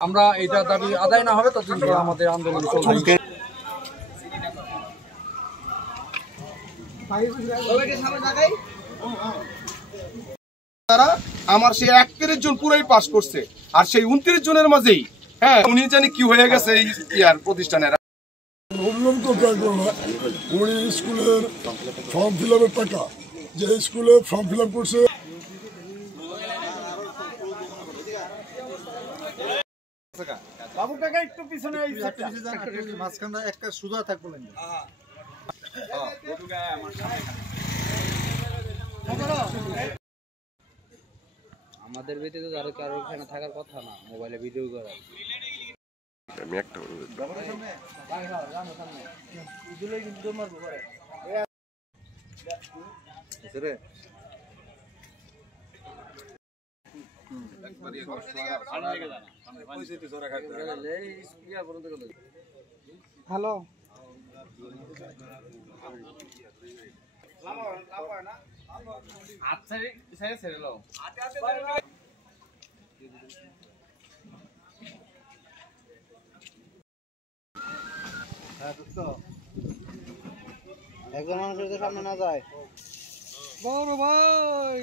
আমরা এটা দাবি আদায় না হবে ততদিন আমাদের আন্দোলন চলবে। তারা আমার সেই 31 জন পুরাই পাস করছে, আর সেই 29 জনের মাঝেই হ্যাঁ উনি জানি কি হয়ে গেছে এই ইয়ার প্রতিষ্ঠানের। বললাম তো উনি স্কুলের ফর্ম ফিল আপের টাকা যে স্কুলে ফর্ম ফিল আপ করছে বাবুটাকে একটু পিছনে মাঝখানটা একটা সুজা থাকবো না। আমাদের ব্যতীত আর কারো এখানে থাকার কথা না, মোবাইলে ভিডিও করা। আমি একটা হ্যালো একজন মানুষের তো সামনে না যায় বড় ভাই